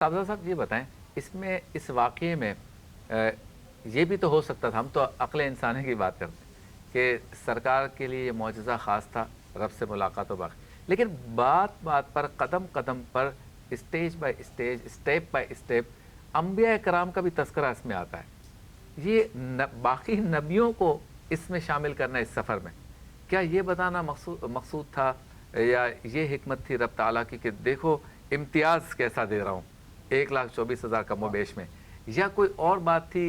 साबजा साहब ये बताएं, इसमें इस वाक़ये में ये भी तो हो सकता था, हम तो अक्ल इंसानी की बात करते हैं कि सरकार के लिए ये मौजज़ा ख़ास था, रब से मुलाकात व बाक़ी, लेकिन बात बात पर, कदम कदम पर, stage by stage, step by step अंबिया कराम का भी तज़किरा इसमें आता है। ये बाकी नबियों को इसमें शामिल करना इस सफ़र में, क्या ये बताना मकसूद था या ये हिकमत थी रब ताला की कि देखो इम्तियाज़ कैसा दे रहा हूँ 1,24,000 कमोबेश में, या कोई और बात थी,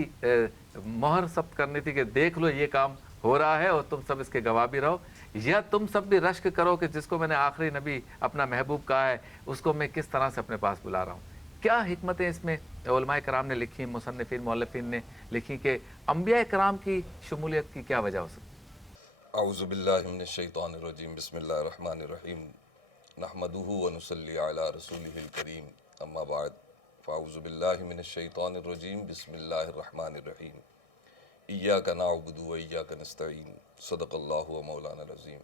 मोहर सब्त करनी थी कि देख लो ये काम हो रहा है और तुम सब इसके गवाह भी रहो, या तुम सब भी रश्क करो कि जिसको मैंने आखिरी नबी अपना महबूब कहा है उसको मैं किस तरह से अपने पास बुला रहा हूँ। क्या हिकमतें इसमें उलमाए कराम ने लिखी, मुसन्निफीन मौलफीन ने लिखी कि अंबिया कराम की शमूलियत की क्या वजह हो सकती? अऊज़ु बिल्लाहि मिनश शैतानिर रजीम, बिस्मिल्लाहिर रहमानिर रहीम, नहमदुहु व नुसल्ली अला रसूलिहिल करीम, अम्मा बाद, फ़अऊज़ु बिल्लाहि मिनश शैतानिर रजीम, बिस्मिल्लाहिर रहमानिर रहीम, इय्याका नअबुदु व इय्याका नस्तईन, सदक़ल्लाहु व मौलाना अज़ीम।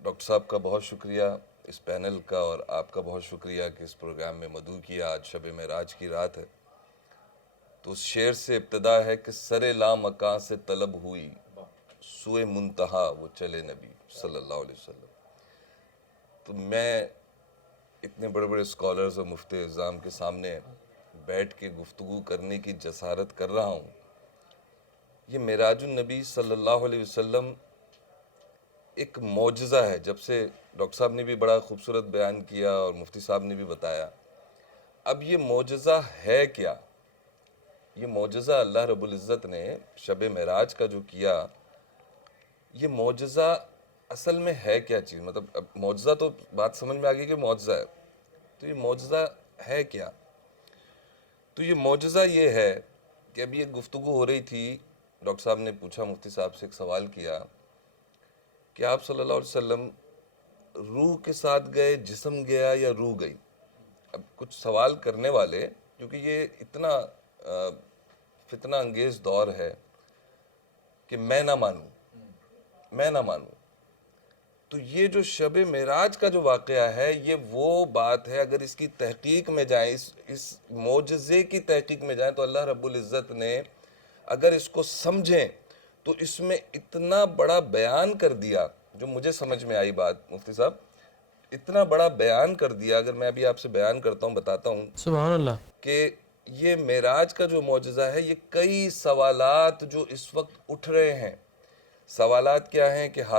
डॉक्टर साहब का बहुत शुक्रिया, इस पैनल का, और आपका बहुत शुक्रिया कि इस प्रोग्राम में मदऊ किया। आज शब मेराज की रात है, तो उस शेर से इब्तदा है कि सरे ला मकां से तलब हुई, सुए मुंतहा वो चले नबी सल्लल्लाहु अलैहि वसल्लम। तो मैं इतने बड़े बड़े स्कॉलर्स और मुफ्ती इज़ाम के सामने बैठ के गुफ्तगू करने की जसारत कर रहा हूँ। ये मेराजुन नबी सल्लल्लाहु अलैहि वसल्लम एक मौजज़ा है। जब से डॉक्टर साहब ने भी बड़ा खूबसूरत बयान किया और मुफ्ती साहब ने भी बताया, अब ये मौजज़ा है क्या? ये मौजज़ा अल्लाह रब्बुल इज़्ज़त ने शब मेराज का जो किया, ये मौजज़ा असल में है क्या चीज़? मतलब अब मौजज़ा तो बात समझ में आ गई कि मौजज़ा है, तो ये मौजज़ा है क्या? तो ये मौजज़ा ये है कि अभी एक गुफ्तगू हो रही थी, डॉक्टर साहब ने पूछा, मुफ्ती साहब से एक सवाल किया कि आप सल्लल्लाहु अलैहि वसल्लम रूह के साथ गए, जिस्म गया या रूह गई? अब कुछ सवाल करने वाले, क्योंकि ये इतना फितना अंगेज़ दौर है कि मैं ना मानूं, तो ये जो शब मेराज का जो वाक़या है, ये वो बात है, अगर इसकी तहकीक में जाएं, इस मौजज़े की तहकीक में जाएं, तो अल्लाह रब्बुल इज़्ज़त ने अगर इसको समझें तो इसमें इतना बड़ा बयान कर दिया, जो मुझे समझ में आई बात मुफ्ती साहब, इतना बड़ा बयान कर दिया। अगर मैं अभी आपसे बयान करता हूँ, बताता हूँ सुभान अल्लाह। कि ये मेराज का जो मौजज़ा है, ये कई सवालात जो इस वक्त उठ रहे हैं, सवालात क्या हैं कि हाज़